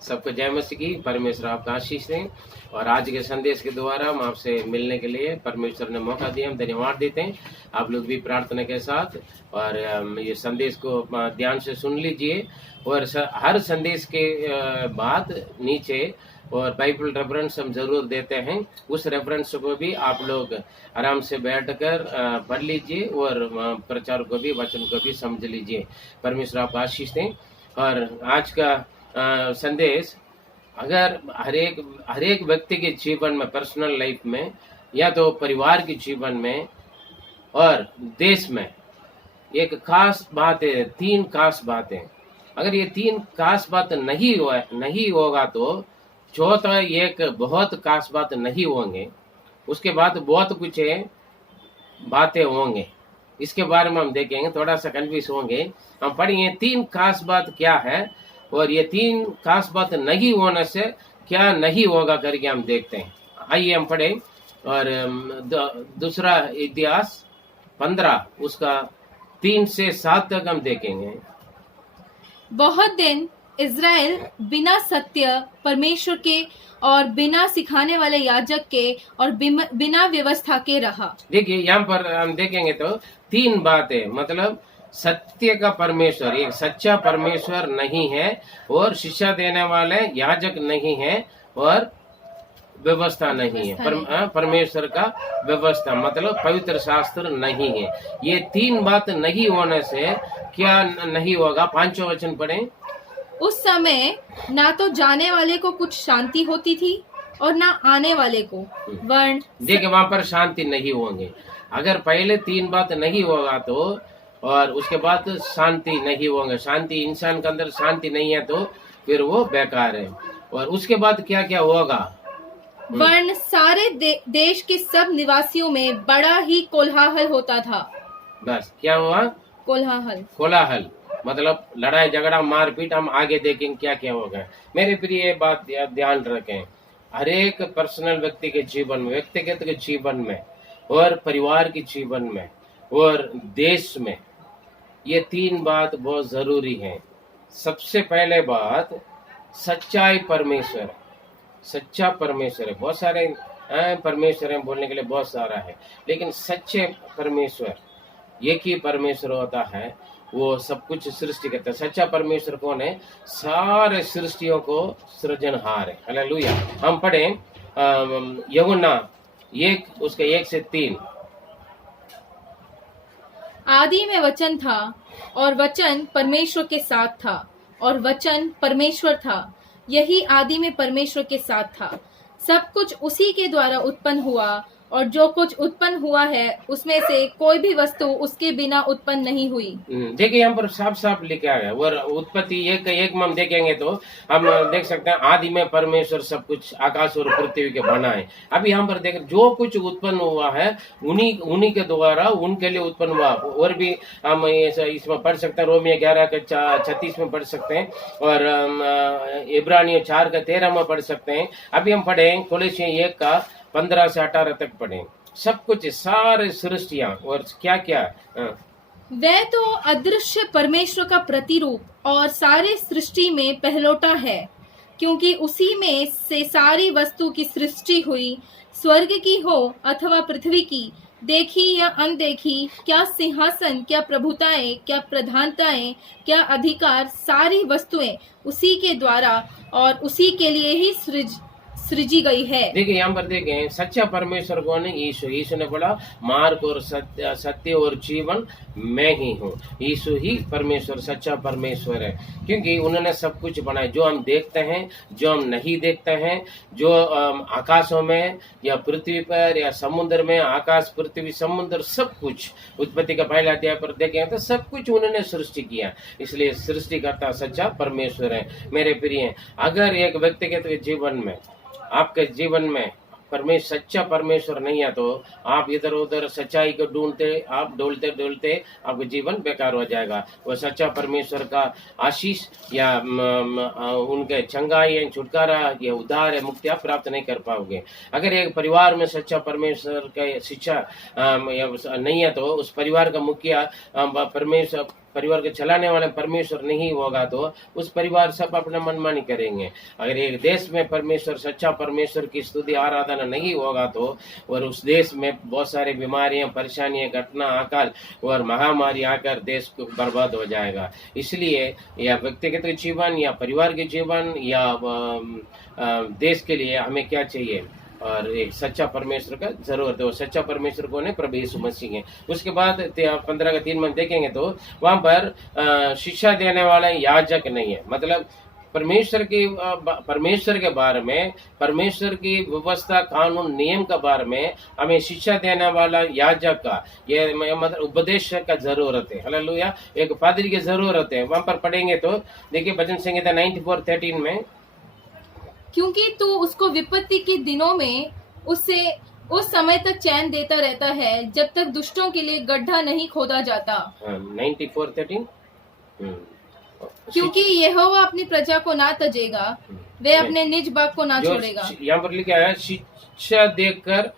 सबको जय मसीह की। परमेश्वर आपका आशीष दें। और आज के संदेश के द्वारा हम आपसे मिलने के लिए परमेश्वर ने मौका दिया, हम धन्यवाद देते हैं। आप लोग भी प्रार्थना के साथ और ये संदेश को ध्यान से सुन लीजिए। और हर संदेश के बाद नीचे और बाइबल रेफरेंस हम जरूर देते हैं, उस रेफरेंस को भी आप लोग आराम से बैठकर पढ़ लीजिए और प्रचार को भी, वचन को भी समझ लीजिए। परमेश्वर आपको आशीष दें। और आज का संदेश, अगर हर एक व्यक्ति के जीवन में, पर्सनल लाइफ में या तो परिवार के जीवन में और देश में एक खास बात है, 3 खास बातें। अगर ये 3 खास बात नहीं होगा तो चौथा एक बहुत खास बात नहीं होंगे। उसके बाद बहुत कुछ बातें होंगे, इसके बारे में हम देखेंगे। थोड़ा सा कंफ्यूज होंगे। हम पढ़ेंगे 3 खास बात क्या है और ये 3 खास बात नहीं होने से क्या नहीं होगा करके हम देखते हैं। आइए हम पढ़े। और दूसरा इतिहास 15 उसका 3 से 7 तक हम देखेंगे। बहुत दिन इज़राइल बिना सत्य परमेश्वर के और बिना सिखाने वाले याजक के और बिना व्यवस्था के रहा। देखिए यहाँ पर हम देखेंगे तो 3 बातें, मतलब सत्य का परमेश्वर, एक सच्चा परमेश्वर नहीं है और शिक्षा देने वाले याजक नहीं है और व्यवस्था नहीं है। परमेश्वर का व्यवस्था मतलब पवित्र शास्त्र नहीं है। ये 3 बात नहीं होने से क्या नहीं होगा? 5वां वचन पढ़ें। उस समय ना तो जाने वाले को कुछ शांति होती थी और ना आने वाले को वर्ण। देखिए वहां पर शांति नहीं होंगे। अगर पहले 3 बात नहीं होगा तो, और उसके बाद शांति नहीं होंगे। शांति, इंसान के अंदर शांति नहीं है तो फिर वो बेकार है। और उसके बाद क्या क्या होगा? वर्ण सारे देश के सब निवासियों में बड़ा ही कोलाहल होता था। बस क्या हुआ? कोलाहल मतलब लड़ाई झगड़ा मारपीट। हम आगे देखेंगे क्या क्या होगा। मेरे प्रिय बात ध्यान रखें, हर एक पर्सनल व्यक्ति के जीवन में, व्यक्तिगत के जीवन में और परिवार के जीवन में और देश में ये 3 बात बहुत जरूरी है। सबसे पहले बात, सच्चाई परमेश्वर, सच्चा परमेश्वर है। बहुत सारे परमेश्वर है, बोलने के लिए बहुत सारा है, लेकिन सच्चे परमेश्वर, एक ही परमेश्वर होता है, वो सब कुछ सृष्टि करता है। सच्चा परमेश्वर कौन है? सारे सृष्टियों को सृजनहार है। हालेलुया। हम पढ़ें यूहन्ना 1 उसके 1 से 3। आदि में वचन था और वचन परमेश्वर के साथ था और वचन परमेश्वर था। यही आदि में परमेश्वर के साथ था। सब कुछ उसी के द्वारा उत्पन्न हुआ और जो कुछ उत्पन्न हुआ है उसमें से कोई भी वस्तु उसके बिना उत्पन्न नहीं हुई। देखिए यहाँ पर साफ साफ लिखा है। और उत्पत्ति एक में हम देखेंगे तो हम देख सकते हैं आदि में परमेश्वर सब कुछ आकाश और पृथ्वी के बनाए। अभी यहाँ पर देख, जो कुछ उत्पन्न हुआ है उन्हीं के द्वारा, उनके लिए उत्पन्न हुआ। और भी हम इसमें पढ़ सकते हैं, रोमियो 11 के 36 में पढ़ सकते हैं और इब्रानियों 4 के 13 में पढ़ सकते हैं। अभी हम पढ़ें कोलोसियों 1 का 15 से 18 तक पढ़ें। सब कुछ, सारे सृष्टियां और क्या क्या। वह तो अदृश्य परमेश्वर का प्रतिरूप और सारे सृष्टि में पहलोटा है, क्योंकि उसी में से सारी वस्तु की सृष्टि हुई, स्वर्ग की हो अथवा पृथ्वी की, देखी या अनदेखी, क्या सिंहासन, क्या प्रभुताएं, क्या प्रधानताएं, क्या अधिकार, सारी वस्तुएं उसी के द्वारा और उसी के लिए ही सृजी गई है। देखिए यहाँ पर देखें, सच्चा परमेश्वर कौन है? यीशु ने बोला, मार्ग और सत्य और जीवन मैं ही हूँ। यीशु ही परमेश्वर, सच्चा परमेश्वर है, क्योंकि उन्होंने सब कुछ बनाया। जो हम देखते हैं, जो हम नहीं देखते हैं, जो आकाशों में या पृथ्वी पर या समुद्र में, आकाश पृथ्वी समुद्र सब कुछ, उत्पत्ति का पहला अध्याय पर देखें तो सब कुछ उन्होंने सृष्टि किया। इसलिए सृष्टिकर्ता सच्चा परमेश्वर है। मेरे प्रिय, अगर एक व्यक्तिगत जीवन में, आपके जीवन में सच्चा परमेश्वर नहीं है तो आप इधर उधर सच्चाई को ढूंढते, आप डोलते डोलते आपका जीवन बेकार हो जाएगा। वो सच्चा परमेश्वर का आशीष या उनके चंगाई या छुटकारा या उद्धार या मुक्ति आप प्राप्त नहीं कर पाओगे। अगर एक परिवार में सच्चा परमेश्वर का शिक्षा नहीं है तो उस परिवार का मुखिया परिवार को चलाने वाले परमेश्वर नहीं होगा तो उस परिवार सब अपना मनमानी करेंगे। अगर एक देश में परमेश्वर, सच्चा परमेश्वर की स्तुति आराधना नहीं होगा तो और उस देश में बहुत सारी बीमारियां, परेशानियां, घटना, अकाल और महामारी आकर देश को बर्बाद हो जाएगा। इसलिए या व्यक्तिगत जीवन या परिवार के जीवन या देश के लिए हमें क्या चाहिए, और एक सच्चा परमेश्वर का जरूरत है। वो सच्चा परमेश्वर कौन है? प्रभु यीशु मसीह है। उसके बाद 15 का 3 में देखेंगे तो वहां पर शिक्षा देने वाला याजक नहीं है। मतलब परमेश्वर के बारे में, परमेश्वर की व्यवस्था, कानून, नियम के बारे में हमें शिक्षा देने वाला याजक का, ये मतलब उपदेशक का जरूरत है। हालेलुया। एक पादरी की जरूरत है। वहां पर पढ़ेंगे तो देखिए भजन संहिता 94:13 में, क्योंकि तू उसको विपत्ति के दिनों में उसे उस समय तक चैन देता रहता है जब तक दुष्टों के लिए गड्ढा नहीं खोदा जाता। 94:13। क्योंकि यहोवा अपनी प्रजा को ना तजेगा, वे अपने निज बाग को ना छोड़ेगा। यहाँ पर लिखा है शिक्षा देकर,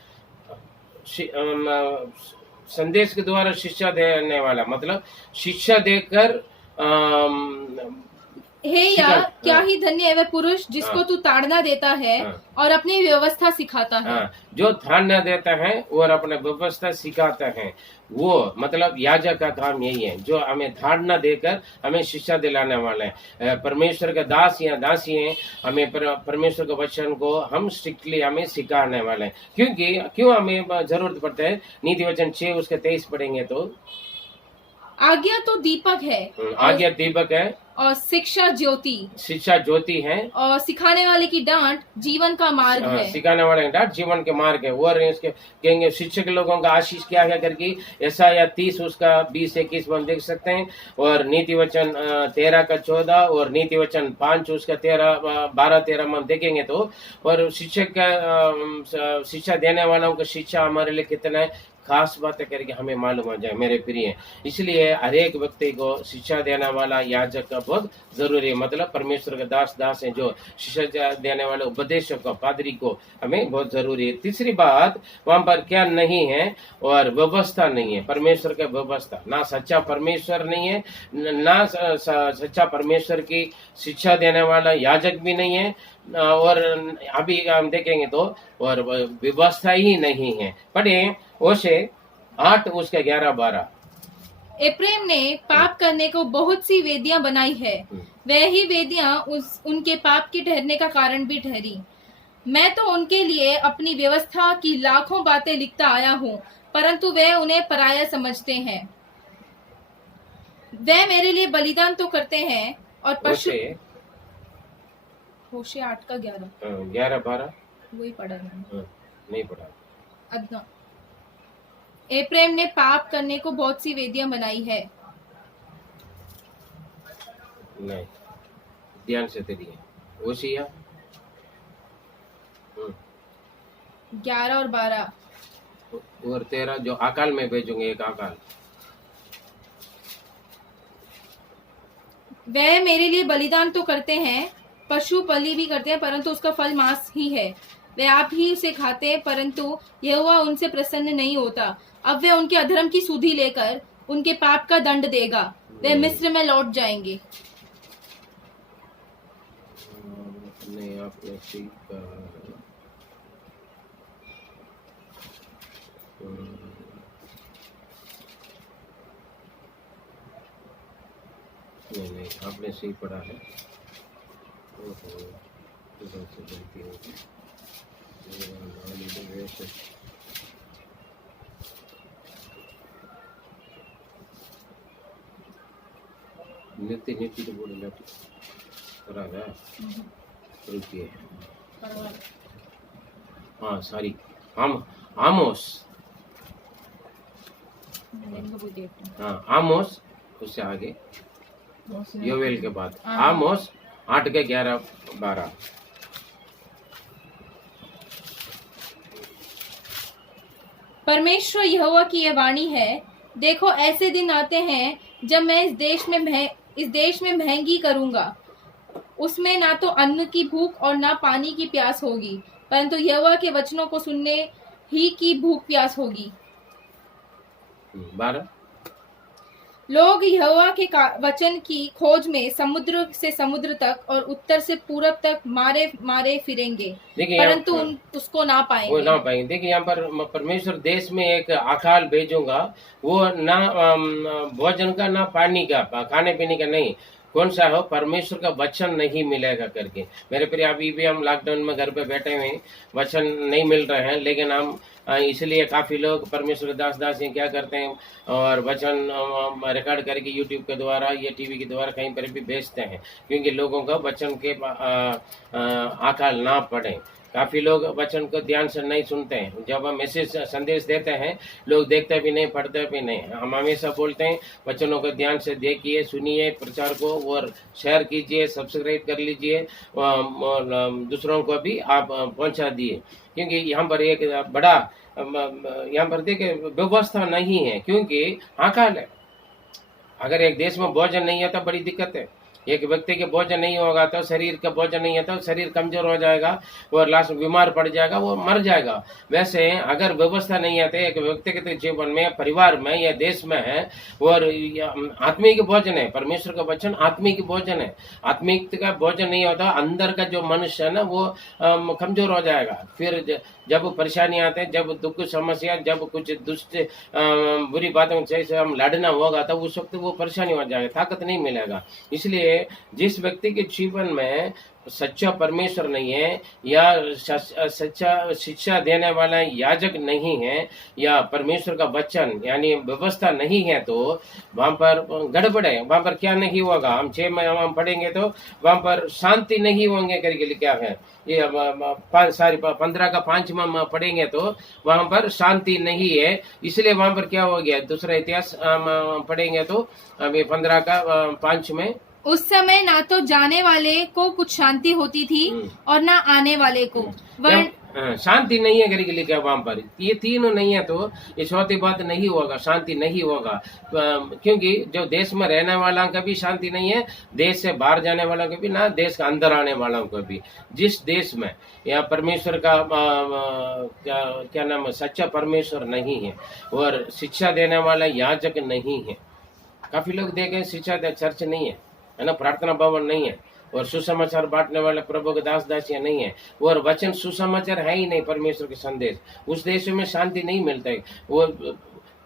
संदेश के द्वारा शिक्षा देने वाला, मतलब शिक्षा देकर हे या क्या ही धन्य है वह पुरुष जिसको तू ताड़ना देता है और अपनी व्यवस्था सिखाता है। जो ताड़ना देता है और अपने व्यवस्था सिखाता है, वो मतलब याजक का काम यही है, जो हमें ताड़ना देकर हमें शिक्षा दिलाने वाले हैं। परमेश्वर के दास या दासी हैं, हमें परमेश्वर के वचन को हम स्ट्रिक्टली हमें सिखाने वाले हैं। क्यों हमें जरूरत पड़ता है? नीति वचन 6 उसके 23 पढ़ेंगे तो, आज्ञा तो दीपक है, आज्ञा दीपक है और शिक्षा ज्योति है, और सिखाने वाले की डांट जीवन का मार्ग है। सिखाने वाले की डांट जीवन के मार्ग है। और इसके कहेंगे शिक्षक लोगों का आशीष क्या है करके, ऐसा या 30 उसका 20-21 में देख सकते हैं। और नीति वचन 13 का 14 और नीति वचन 5 उसका 12-13 में देखेंगे तो, और शिक्षक का शिक्षा देने वालों का शिक्षा हमारे लिए कितना खास बातें करके हमें मालूम हो जाए मेरे प्रिय। इसलिए हर एक व्यक्ति को शिक्षा देने वाला याजक का बहुत जरूरी है। मतलब परमेश्वर के दास हैं जो शिक्षा देने वाले उपदेशक को, पादरी को हमें बहुत जरूरी है। तीसरी बात, वहां पर क्या नहीं है? और व्यवस्था नहीं है। परमेश्वर का व्यवस्था, ना सच्चा परमेश्वर नहीं है, ना सच्चा परमेश्वर की शिक्षा देने वाला याजक भी नहीं है, और अभी हम देखेंगे तो और व्यवस्था ही नहीं है। पढ़े ओशे 8 उसके 11-12। एप्रेम ने पाप करने को बहुत सी वेदियां बनाई है, वह ही वेदियां उनके पाप के ठहरने का कारण भी ठहरी। मैं तो उनके लिए अपनी व्यवस्था की लाखों बातें लिखता आया हूँ, परंतु वे उन्हें पराया समझते हैं। वे मेरे लिए बलिदान तो करते हैं और पशु। होशे 8 का 11-12 वही पढ़ा मैंने, नहीं पढ़ा। अदना एप्रेम ने पाप करने को बहुत सी वेदियां बनाई है। नहीं, ध्यान से तेरी ओशिया 11 और 12 और 13 जो अकाल में भेजूंगे, एक अकाल। वह मेरे लिए बलिदान तो करते हैं, पशु बलि भी करते हैं, परंतु उसका फल मांस ही है। वे आप ही उसे खाते हैं, परंतु यहोवा उनसे प्रसन्न नहीं होता। अब वे उनके अधर्म की सुधि लेकर उनके पाप का दंड देगा। वे मिस्र में लौट जाएंगे। नहीं, आपने सीखा। नहीं, आपने सही पढ़ा है। गलती होगी। नीति तो बोले बराबर रुकिए। हाँ सॉरी, आमोस। हाँ आमोस, उससे आगे योवेल के बाद आमोस 8 के 11-12। परमेश्वर यहोवा की यह वाणी है, देखो ऐसे दिन आते हैं जब मैं इस देश में महंगी करूंगा। उसमें ना तो अन्न की भूख और ना पानी की प्यास होगी, परंतु यहोवा के वचनों को सुनने ही की भूख प्यास होगी। 12 लोग यहोवा के वचन की खोज में समुद्र से समुद्र तक और उत्तर से पूरब तक मारे मारे फिरेंगे, देखिए परंतु उसको ना वो पाएंगे। ना पाएंगे। देखिए यहाँ पर परमेश्वर देश में एक अकाल भेजूंगा, वो ना भोजन का ना पानी का, खाने पीने का नहीं, कौन सा हो, परमेश्वर का वचन नहीं मिलेगा करके। मेरे प्रिय, अभी भी हम लॉकडाउन में घर पे बैठे हुए हैं, वचन नहीं मिल रहे हैं, लेकिन हम इसलिए काफी लोग परमेश्वर के दास दासी क्या करते हैं और वचन रिकॉर्ड करके यूट्यूब के द्वारा या टीवी के द्वारा कहीं पर भी भेजते हैं, क्योंकि लोगों का वचन के अकाल ना पड़े। काफी लोग वचन को ध्यान से नहीं सुनते हैं। जब हम मैसेज संदेश देते हैं, लोग देखते भी नहीं, पढ़ते भी नहीं। हम हमेशा बोलते हैं वचनों को ध्यान से देखिए, सुनिए प्रचार को, और शेयर कीजिए, सब्सक्राइब कर लीजिए, और दूसरों को भी आप पहुंचा दिए, क्योंकि यहाँ पर एक बड़ा यहाँ पर देखिए व्यवस्था नहीं है, क्योंकि अकाल है। अगर एक देश में भोजन नहीं है तो बड़ी दिक्कत है। एक व्यक्ति के भोजन नहीं होगा तो, शरीर का भोजन नहीं है तो शरीर कमजोर हो जाएगा और लास्ट बीमार पड़ जाएगा, वो मर जाएगा। वैसे अगर व्यवस्था नहीं है तो एक व्यक्तिगत जीवन में, परिवार में या देश में है, और आत्मिक भोजन है, परमेश्वर का वचन आत्मिक भोजन है। आत्मिक का भोजन नहीं होता, अंदर का जो मनुष्य है ना वो कमजोर हो जाएगा। फिर जब परेशानी आते हैं, जब दुख समस्या, जब कुछ दुष्ट बुरी बातों से हम लड़ना होगा तो उस वक्त वो परेशानी हो जाएगा, ताकत नहीं मिलेगा। इसलिए जिस व्यक्ति के जीवन में सच्चा परमेश्वर नहीं है, या सच्चा शिक्षा देने वाला याजक नहीं है, या परमेश्वर का वचन यानी व्यवस्था नहीं है, तो वहां पर गड़बड़ है। वहां पर क्या नहीं होगा, हम 6 में हम पढ़ेंगे तो वहां पर शांति नहीं होंगे करके क्या है, ये 15 का 5 में हम पढ़ेंगे तो वहां पर शांति नहीं है। इसलिए वहां पर क्या हो गया, दूसरा इतिहास पढ़ेंगे तो अभी 15 का 5 में, उस समय ना तो जाने वाले को कुछ शांति होती थी और ना आने वाले को शांति नहीं है करके लिखा वहां पर। ये तीनों नहीं है तो ये चौथी बात नहीं होगा, शांति नहीं होगा, क्योंकि जो देश में रहने वालों का भी शांति नहीं है, देश से बाहर जाने वालों को भी ना, देश के अंदर आने वालों को भी। जिस देश में या परमेश्वर का क्या नाम है, सच्चा परमेश्वर नहीं है और शिक्षा देने वाला याजक नहीं है। काफी लोग देखे शिक्षा चर्च नहीं है ना, प्रार्थना भवन नहीं है, और सुसमाचार बांटने वाले प्रभु के दास दासियां नहीं है, और वचन सुसमाचार है ही नहीं, परमेश्वर के संदेश। उस देश में शांति नहीं मिलता है। वो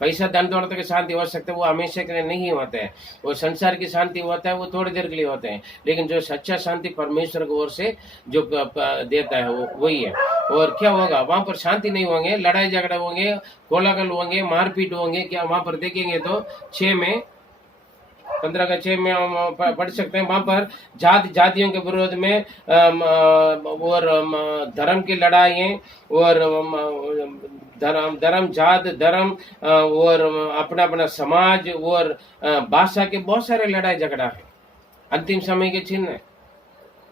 पैसा धन दौलत की शांति हो सकता है, वो हमेशा के लिए नहीं होता है। वो संसार की शांति होता है, वो थोड़ी देर के लिए होते हैं, लेकिन जो सच्चा शांति परमेश्वर की ओर से जो देता है वो वही है। और क्या होगा, वहां पर शांति नहीं होंगे, लड़ाई झगड़े होंगे, कोलाहल होंगे, मारपीट होंगे। क्या वहां पर देखेंगे तो 15 का 6 में हम पढ़ सकते हैं, वहां पर जातियों के विरोध में और धर्म की लड़ाई और धर्म जात धर्म और अपना अपना समाज और भाषा के बहुत सारे लड़ाई झगड़ा है। अंतिम समय के चिन्ह है।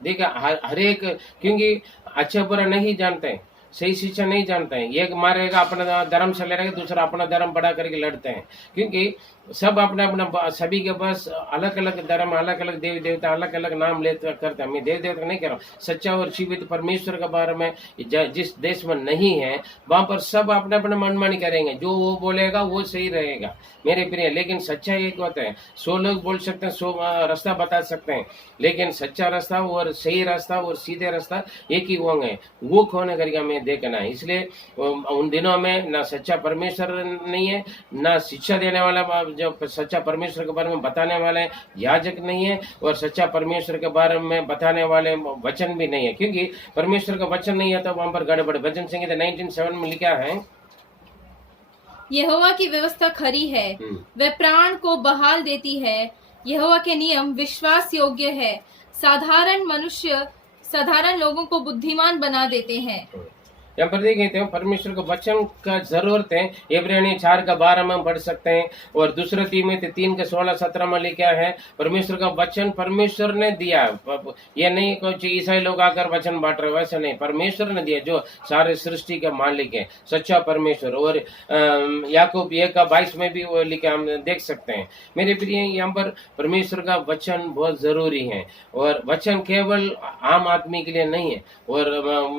देखा हर एक, क्योंकि अच्छा बुरा नहीं जानते हैं, सही शिक्षा नहीं जानते हैं। एक मारेगा अपना धर्म से लड़ेगा, दूसरा अपना धर्म बढ़ा करके लड़ते हैं, क्योंकि सब अपना अपना, सभी के पास अलग अलग धर्म, अलग अलग देवी देवता, अलग अलग नाम लेते करते हैं। मैं देव देवता नहीं कह रहा हूँ, सच्चा और जीवित परमेश्वर के बारे में जिस देश में नहीं है, वहां पर सब अपना अपना मनमानी करेंगे, जो वो बोलेगा वो सही रहेगा मेरे प्रिय। लेकिन सच्चा एक होता है, 100 लोग बोल सकते हैं, 100 रास्ता बता सकते हैं, लेकिन सच्चा रास्ता और सही रास्ता और सीधे रास्ता एक ही होंगे, वो कौन करेगा हमें देखना है। इसलिए उन दिनों में ना सच्चा परमेश्वर नहीं है, ना शिक्षा देने वाला जो सच्चा परमेश्वर के बारे में बताने वाले याजक नहीं है, और सच्चा परमेश्वर के बारे में बताने वाले वचन भी नहीं है, क्योंकि परमेश्वर का वचन नहीं है तो वहां पर गड़बड़। भजन संहिता 19:7 में लिखा है, यहोवा की व्यवस्था खरी है, वह प्राण को बहाल देती है। यहोवा के नियम विश्वास योग्य है, साधारण लोगों को बुद्धिमान बना देते हैं। यहाँ पर देखें परमेश्वर को वचन का जरूरत है। इब्रानी 4:12 में हम पढ़ सकते हैं, और दूसरा तीमुथियुस 3:16-17 में लिखा है, परमेश्वर का वचन परमेश्वर ने दिया। ये नहीं कुछ ईसाई लोग आकर वचन बांट रहे, वैसा नहीं, परमेश्वर ने दिया, जो सारे सृष्टि का मालिक है, सच्चा परमेश्वर। और याकूब 1:22 में भी वो लिखा, हम देख सकते हैं मेरे प्रिय। यहाँ पर परमेश्वर का वचन बहुत जरूरी है, और वचन केवल आम आदमी के लिए नहीं है, और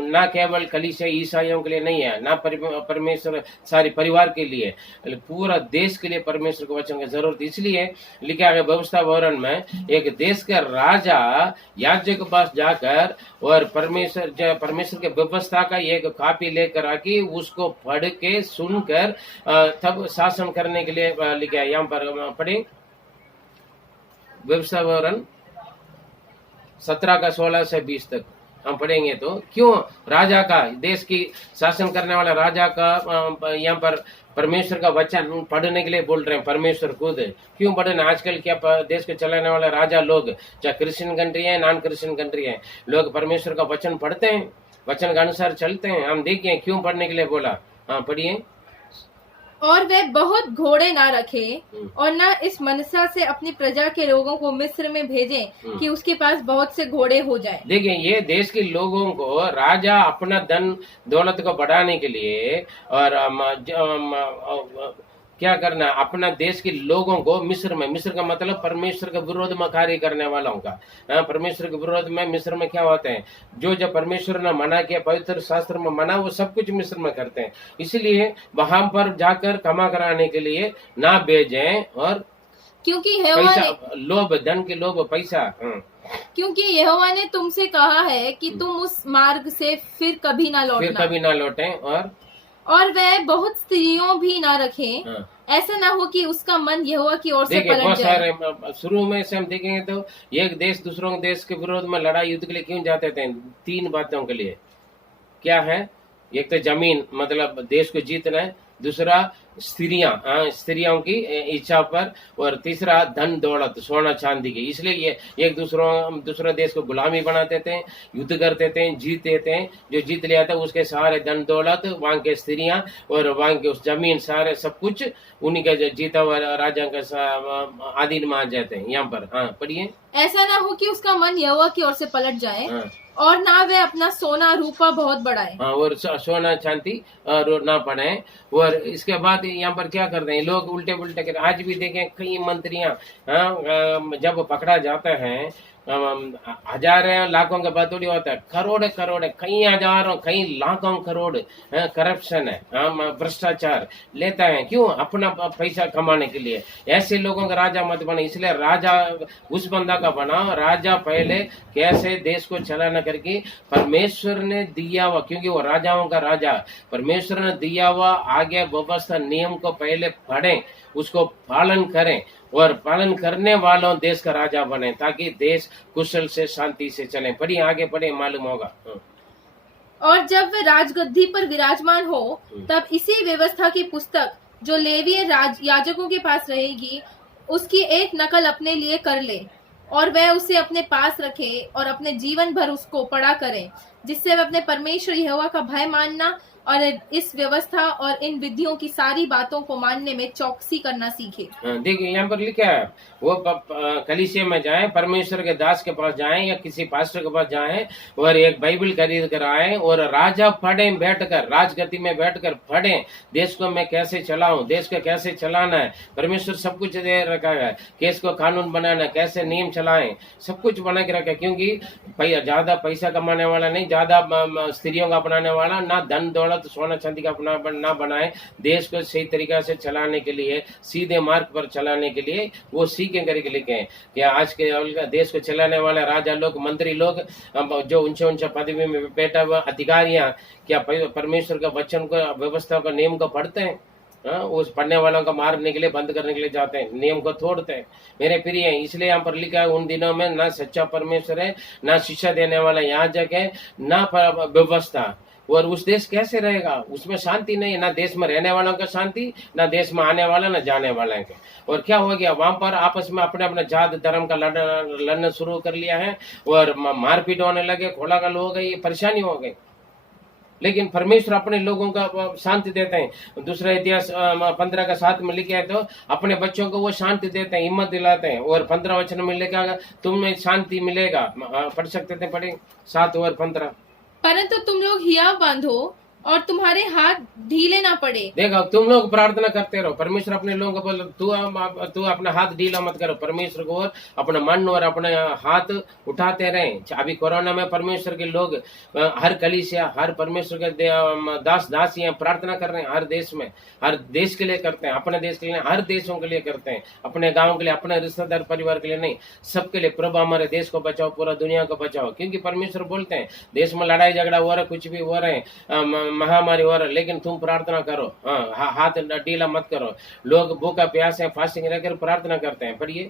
ना केवल कलीसिया ईसाइयों के लिए नहीं है, ना परमेश्वर सारी परिवार के लिए, पूरा देश के लिए परमेश्वर के वचन की जरूरत। इसलिए लिखा है व्यवस्था विवरण में, एक देश का राजा याजक के पास जाकर और परमेश्वर के व्यवस्था का एक कॉपी लेकर आके उसको पढ़ के सुनकर तब शासन करने के लिए लिखा है। यहाँ पर पढ़े व्यवस्था विवरण 17 का 16 से 20 तक हम पढ़ेंगे। तो क्यों राजा का, देश की शासन करने वाला राजा का यहाँ पर परमेश्वर का वचन पढ़ने के लिए बोल रहे हैं। परमेश्वर खुद क्यों पढ़ना? आजकल क्या देश को चलाने वाला राजा लोग, चाहे क्रिश्चियन कंट्री है नॉन क्रिश्चियन कंट्री है, लोग परमेश्वर का वचन पढ़ते हैं, वचन के अनुसार चलते हैं। हम देखिए क्यों पढ़ने के लिए बोला। हाँ पढ़िए। और वे बहुत घोड़े ना रखे और ना इस मनसा से अपनी प्रजा के लोगों को मिस्र में भेजें कि उसके पास बहुत से घोड़े हो जाए। देखिए ये देश के लोगों को राजा अपना धन दौलत को बढ़ाने के लिए और क्या करना, अपना देश के लोगों को मिस्र में, मिस्र का मतलब परमेश्वर के विरोध में कार्य करने वालों का। परमेश्वर के विरोध में मिस्र में क्या होते हैं, जो परमेश्वर ने मना किया, पवित्र शास्त्र में मना, वो सब कुछ मिस्र में करते हैं। इसलिए वहां पर जाकर कमा कराने के लिए ना भेजें, और क्योंकि पैसा लोभ, धन के लोभ, पैसा। क्योंकि यहोवा ने तुमसे कहा है कि तुम उस मार्ग से फिर कभी ना लौटें, और वह बहुत स्त्रियों भी ना रखें। ऐसा ना हो कि उसका मन यहोवा की ओर से पलट जाए। शुरू में से हम देखेंगे तो एक देश दूसरों देश के विरोध में लड़ाई युद्ध के लिए क्यों जाते थे? 3 बातों के लिए। क्या है? एक तो जमीन, मतलब देश को जीतना है, दूसरा स्त्रियों की इच्छा पर, और तीसरा धन दौलत, सोना चांदी की। इसलिए ये एक दूसरा देश को गुलामी बनाते थे, युद्ध करते थे, जीतते थे। जो जीत लिया था उसके सारे धन दौलत, वहां के स्त्रियां और वहां के उस जमीन, सारे सब कुछ उन्हीं का जीता हुआ राजा का अधीन में आ जाते हैं। यहाँ पर पढ़िए। ऐसा ना हो कि उसका मन यहोवा की ओर से पलट जाए और ना वे अपना सोना रूपा बहुत बढ़ाए। और सोना चांदी और ना बढ़ाए। और इसके बाद यहाँ पर क्या करते हैं लोग, उल्टे पुल्टे कर। आज भी देखें कई मंत्रियां जब पकड़ा जाता है, हजारों लाखों का बदौली होता है, करोड़, कई हजारों कई लाखों करोड़ करप्शन है, भ्रष्टाचार लेता है। क्यों? अपना पैसा कमाने के लिए। ऐसे लोगों का राजा मत बना। इसलिए राजा उस बंदा का बना, राजा पहले कैसे देश को चलाना करके परमेश्वर ने दिया हुआ, क्योंकि वो राजाओं का राजा, परमेश्वर ने दिया हुआ आगे व्यवस्था नियम को पहले पढ़ें, उसको पालन करें, और पालन करने वालों देश का राजा बने, ताकि देश कुशल से शांति से चले। पढ़िए, आगे पढ़े, मालूम होगा। और जब वे राजगद्दी पर विराजमान हो, तब इसी व्यवस्था की पुस्तक जो लेवीय याजकों के पास रहेगी, उसकी एक नकल अपने लिए कर ले, और वह उसे अपने पास रखे और अपने जीवन भर उसको पढ़ा करे, जिससे वह अपने परमेश्वर यहोवा का भय मानना और इस व्यवस्था और इन विधियों की सारी बातों को मानने में चौकसी करना सीखे। देखिए यहाँ पर लिखा है, वो कलीसिया में जाएं, परमेश्वर के दास के पास जाएं या किसी पास्टर के पास जाएं और एक बाइबल खरीद कर आए और राजा पढ़ें, बैठकर राजगद्दी में बैठकर पढ़ें, देश को मैं कैसे चलाऊं, देश को कैसे चलाना है। परमेश्वर सब कुछ दे रखा है, केस को कानून बनाना, कैसे नियम चलाएं, सब कुछ बना के रखा है। क्योंकि ज्यादा पैसा कमाने वाला नहीं, ज्यादा स्त्रियों का अपनाने वाला, ना धन दौलत सोना चांदी का अपना ना बनाए, देश को सही तरीका से चलाने के लिए, सीधे मार्ग पर चलाने के लिए वो सीखें करके लिखे हैं। कि आज के देश को चलाने वाले राजा लोग, मंत्री लोग, जो ऊंचे पदवी में बैठा हुआ अधिकारियां, क्या परमेश्वर का वचन को, व्यवस्था का नियम को पढ़ते हैं? उस पढ़ने वालों को मारने के लिए, बंद करने के लिए जाते हैं, नियम को तोड़ते हैं। मेरे प्रिय, इसलिए यहाँ पर लिखा है, उन दिनों में ना सच्चा परमेश्वर है, ना शिक्षा देने वाला याजक है, ना व्यवस्था। और उस देश कैसे रहेगा? उसमें शांति नहीं है, ना देश में रहने वालों का शांति, ना देश में आने वाला, ना जाने वाले का। और क्या हो गया, वहां पर आपस में अपने अपने जात धर्म का लड़ना शुरू कर लिया है, और मारपीट होने लगे, खोलागल हो गई, परेशानी हो गई। लेकिन परमेश्वर अपने लोगों का शांति देते हैं। दूसरा इतिहास 15 का 7 में लिखा है, तो अपने बच्चों को वो शांति देते हैं, हिम्मत दिलाते हैं। और 15 वचन में लिखा, तुम्हें शांति मिलेगा। पढ़ सकते थे, पढ़े 7 और 15। परंतु तुम लोग हियाव बांधो और तुम्हारे हाथ ढीले ना पड़े। देखो, तुम लोग प्रार्थना करते रहो, परमेश्वर अपने लोगों को बोल, तू अपना हाथ ढीला मत करो, परमेश्वर को और अपना मन और अपने हाथ उठाते रहे। अभी कोरोना में परमेश्वर के लोग, हर कलीसिया, हर परमेश्वर के दास दासियां प्रार्थना कर रहे हैं, हर देश में, हर देश के लिए करते हैं, अपने देश के लिए, हर देशों के लिए करते हैं, अपने गाँव के लिए, अपने रिश्तेदार परिवार के लिए नहीं, सबके लिए। प्रभु हमारे देश को बचाओ, पूरा दुनिया को बचाओ, क्योंकि परमेश्वर बोलते हैं देश में लड़ाई झगड़ा हो रहा है, कुछ भी हो रहे हैं, महामारी हो रहा है, लेकिन तुम प्रार्थना करो। हाँ, हाथ ढीला मत करो। लोग भूखा प्यास है, फास्टिंग रहकर प्रार्थना करते हैं, पर ये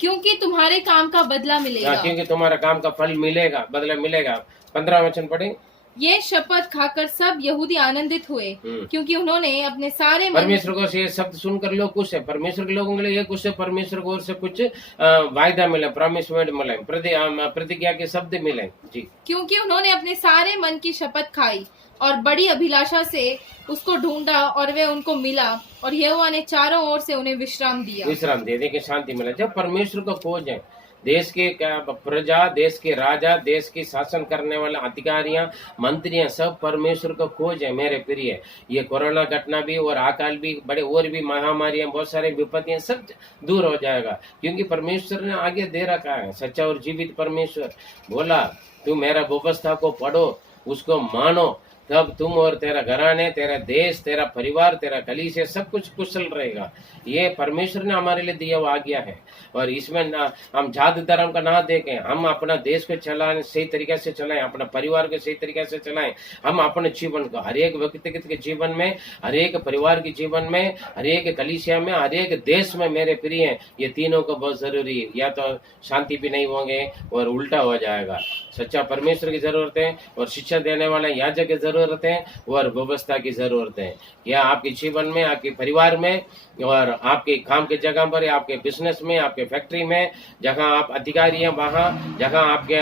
क्योंकि तुम्हारे काम का बदला मिलेगा। क्योंकि तुम्हारा काम का फल मिलेगा, बदला मिलेगा। 15 वचन पढ़े। ये शपथ खाकर सब यहूदी आनंदित हुए, क्योंकि उन्होंने अपने सारे परमेश्वर को ये शब्द सुनकर लोग खुश है। परमेश्वर के लोगों के लिए ये खुश है, परमेश्वर को ओर से कुछ वायदा मिला, प्रॉमिसमेंट मिला, प्रतिज्ञा के शब्द मिले जी। क्योंकि उन्होंने अपने सारे मन की शपथ खाई और बड़ी अभिलाषा से उसको ढूंढा, और वे उनको मिला, और यहोवा ने चारों ओर से उन्हें विश्राम दिया। देखिए, शांति मिला। जब परमेश्वर को खोजें, देश के प्रजा, देश के राजा, देश की शासन करने वाले अधिकारियां, मंत्रियां, सब परमेश्वर को खोजें मेरे प्रिय। ये कोरोना घटना भी और अकाल भी, बड़े और भी महामारियां, बहुत सारी विपत्तियां, सब दूर हो जाएगा, क्योंकि परमेश्वर ने आगे दे रखा है। सच्चा और जीवित परमेश्वर बोला, तू मेरा व्यवस्था को पढ़ो, उसको मानो, तब तुम और तेरा घराने, तेरा देश, तेरा परिवार, तेरा कलीसिया, सब कुछ कुशल रहेगा। ये परमेश्वर ने हमारे लिए दिया हुआ आज्ञा है, और इसमें हम जाति धर्म का ना देखें, हम अपना देश को चलाएं, सही तरीके से चलाएं, अपना परिवार को सही तरीके से चलाएं। हम अपने जीवन को, हर एक व्यक्तिगत के जीवन में, हर एक परिवार के जीवन में, हर एक कलीसिया में, हर एक देश में मेरे प्रिय, ये तीनों को बहुत जरूरी है। या तो शांति भी नहीं होंगे और उल्टा हो जाएगा। सच्चा परमेश्वर की जरूरत है, और शिक्षा देने वाले याजक की जरूरत है, और व्यवस्था की जरूरत है। या आपके जीवन में, आपके परिवार में, और आपके काम के जगह पर, आपके बिजनेस में, आपके फैक्ट्री में, जहां आप अधिकारी हैं, वहां जहां आपके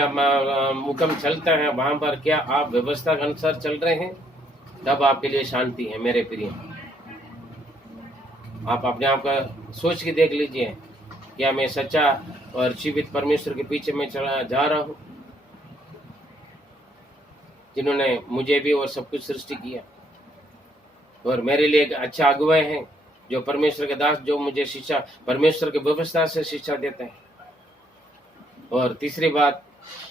हुक्म चलता है, वहां पर क्या आप व्यवस्था के अनुसार चल रहे हैं? तब आपके लिए शांति है मेरे प्रिय। आप अपने आप का सोच के देख लीजिए, क्या मैं सच्चा और जीवित परमेश्वर के पीछे में चला जा रहा हूँ, जिन्होंने मुझे भी और सब कुछ सृष्टि किया, और मेरे लिए एक अच्छा अगुवा है, जो परमेश्वर के दास, जो मुझे शिक्षा, परमेश्वर की व्यवस्था से शिक्षा देते हैं। और तीसरी बात,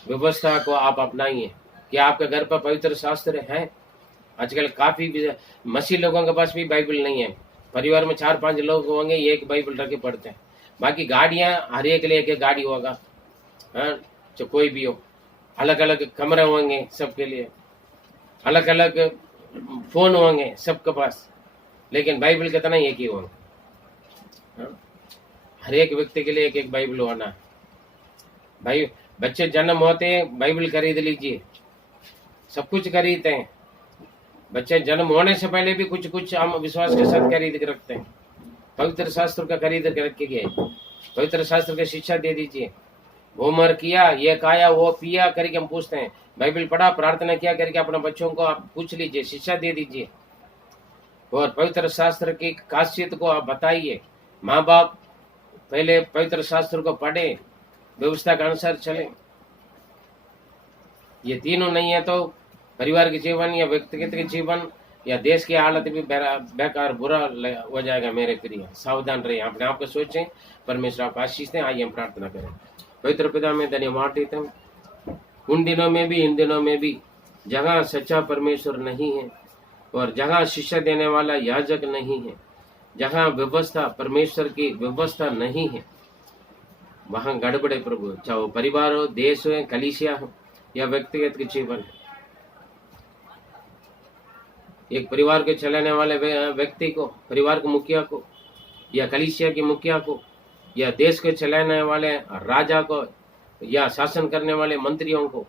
व्यवस्था को आप अपनाइए। क्या आपके घर पर पवित्र शास्त्र है? आजकल काफी मसीह लोगों के पास भी बाइबल नहीं है। परिवार में 4-5 लोग होंगे, एक बाइबल रख के पढ़ते हैं। बाकी गाड़ियां, हर एक लिए एक गाड़ी होगा, जो कोई भी हो, अलग अलग कमरे होंगे सबके लिए, अलग अलग फोन होंगे सबके पास, लेकिन बाइबल कितना एक ही होगा। हर एक व्यक्ति के लिए एक एक बाइबल होना है। भाई, बच्चे जन्म होते हैं, बाइबल खरीद लीजिए, सब कुछ खरीदते हैं। बच्चे जन्म होने से पहले भी कुछ कुछ हम विश्वास के साथ खरीद के रखते हैं। पवित्र शास्त्र का खरीद के रख के, पवित्र शास्त्र की शिक्षा दे दीजिए। होमवर्क किया, ये खाया, वो पिया करके हम पूछते हैं। बाइबल पढ़ा, प्रार्थना किया करके अपने बच्चों को आप पूछ लीजिए, शिक्षा दे दीजिए, और पवित्र शास्त्र की खासियत को आप बताइए। माँ बाप पहले पवित्र शास्त्र को पढ़े, व्यवस्था के अनुसार चले। ये तीनों नहीं है तो परिवार के जीवन, या व्यक्तिगत के जीवन, या देश की हालत भी बेकार, बुरा हो जाएगा मेरे प्रिय। सावधान रहिए, अपने आप को सोचें। परमेश्वर आपको आशीष दें। आइए हम प्रार्थना करें। पवित्र पिता, में धन्यवाद देता हूँ, उन दिनों में भी, इन दिनों में भी, जहाँ सच्चा परमेश्वर नहीं है, और जहाँ शिक्षा देने वाला याजक नहीं है, जहाँ व्यवस्था, परमेश्वर की व्यवस्था नहीं है, वहाँ गड़बड़े प्रभु। चाहे वो परिवार हो, देश हो, कलीसिया हो, या व्यक्तिगत के जीवन। एक परिवार के चलाने वाले व्यक्ति को, परिवार के मुखिया को, या कलीसिया के मुखिया को, या देश को चलाने वाले राजा को, या शासन करने वाले मंत्रियों को,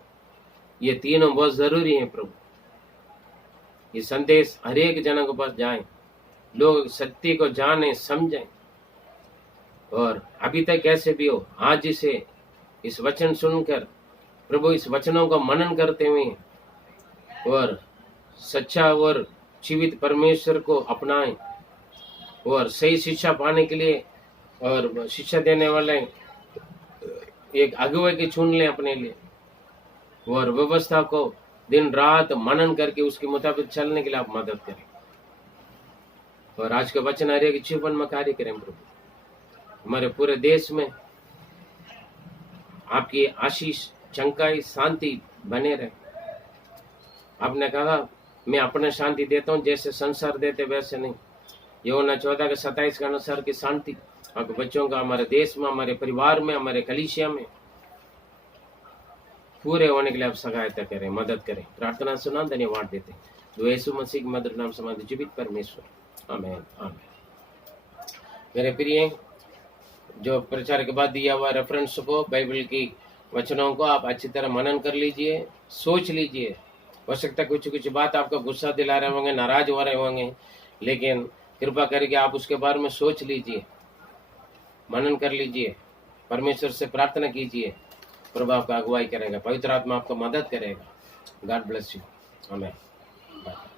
ये तीनों बहुत जरूरी हैं प्रभु। ये संदेश हर एक जन के पास जाए, लोग सत्य को जाने, समझें, और अभी तक कैसे भी हो, आज इसे, इस वचन सुनकर प्रभु, इस वचनों को मनन करते हुए, और सच्चा और जीवित परमेश्वर को अपनाएं, और सही शिक्षा पाने के लिए, और शिक्षा देने वाले एक अगुवे की चुन लें अपने लिए, और व्यवस्था को दिन रात मनन करके उसके मुताबिक चलने के लिए आप मदद करें। और आज का वचन आ रहा है कि जीवन में कार्य करें प्रभु। हमारे पूरे देश में आपकी आशीष, चंगाई, शांति बने रहे। आपने कहा मैं अपने शांति देता हूँ, जैसे संसार देते वैसे नहीं। यूहन्ना 14:27 के अनुसार की शांति आपके बच्चों का, हमारे देश में, हमारे परिवार में, हमारे कलीसिया में पूरे होने के लिए आप सहायता करें, मदद करें। प्रार्थना सुना, धन्यवाद देते हैं। जो यीशु मसीह के मधुर नाम से जीवित परमेश्वर, आमीन आमीन। मेरे प्रिय, जो प्रचार के बाद दिया हुआ रेफरेंस को, बाइबल की वचनों को आप अच्छी तरह मनन कर लीजिए, सोच लीजिए। हो सकता है कुछ कुछ बात आपका गुस्सा दिला रहे होंगे, नाराज हो रहे होंगे, लेकिन कृपा करके आप उसके बारे में सोच लीजिए, मनन कर लीजिए, परमेश्वर से प्रार्थना कीजिए। प्रभु आपका अगुवाई करेगा, पवित्र आत्मा आपको मदद करेगा। God bless you. आमीन। बाय।